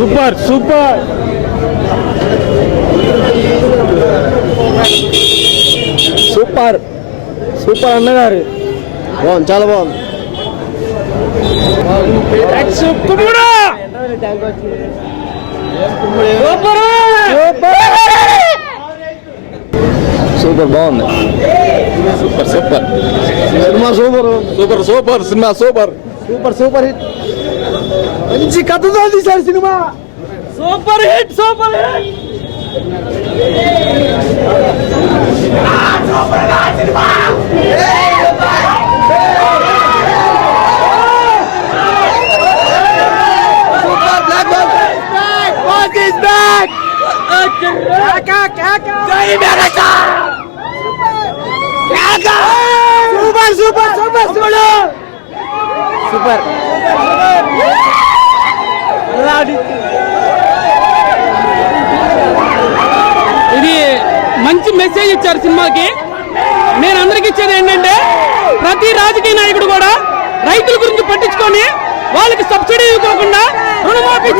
Super super super super అన్నగారు బాగుంది, చాలా బాగుంది. సూపర్ బాగుంది. Super super cinema super super super cinema super super super hit. మంచి కథతో తీశారు cinema. Super hit super hit. Super super super super. ఇది మంచి మెసేజ్ ఇచ్చారు సినిమాకి. నేను అందరికి ఇచ్చేది ఏంటంటే, ప్రతి రాజకీయ నాయకుడు కూడా రైతుల గురించి పట్టించుకొని వాళ్ళకి సబ్సిడీ ఇవ్వకుండా రుణమాఫీ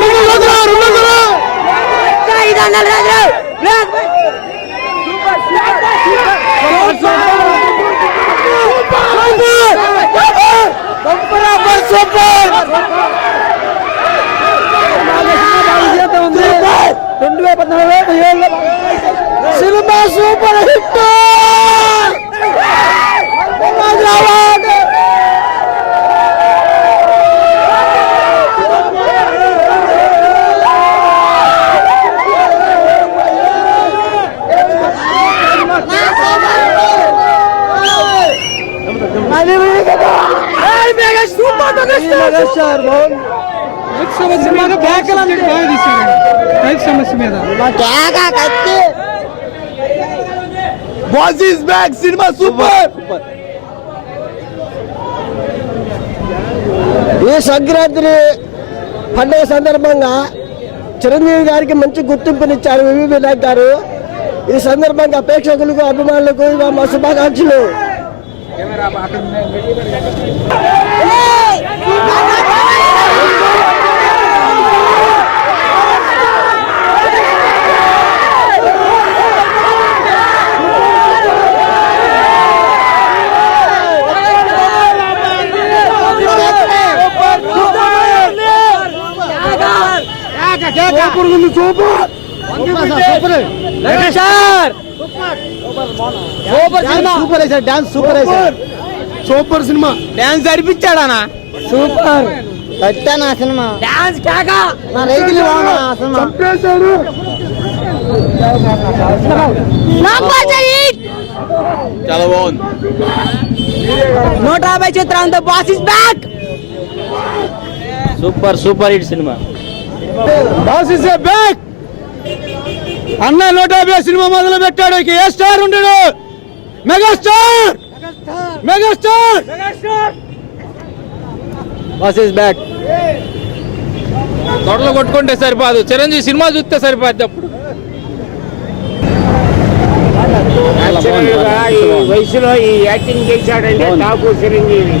సినిమా సూపర్ హిట్. సమస్య మీద boss is back cinema super. ఈ సంక్రాంతి పండుగ సందర్భంగా చిరంజీవి గారికి మంచి గుర్తింపునిచ్చారు వివి వినాయక్ గారు. ఈ సందర్భంగా ప్రేక్షకులకు అభిమానులకు మా శుభాకాంక్షలు. Super cinema. డాన్స్ జరిపించాడానా? సూపర్ పెట్టాను ఆ సినిమా. డాన్స్ కేక నా రైతులు చంపేశాడు. చాలా బాగుంది. 150 చిత్రంతో boss is back. Super super hit cinema. Boss is back. అన్న 150 సినిమా మొదలు పెట్టాడు. ఏ స్టార్ ఉండడు? Megastar megastar. Boss is back. తొడలు కొట్టుకుంటే సరిపోదు, చిరంజీవి సినిమా చూస్తే సరిపోద్ది. అప్పుడు వయసులో ఈ యాక్టింగ్ చేశాడంటే టాపు చిరంజీవి.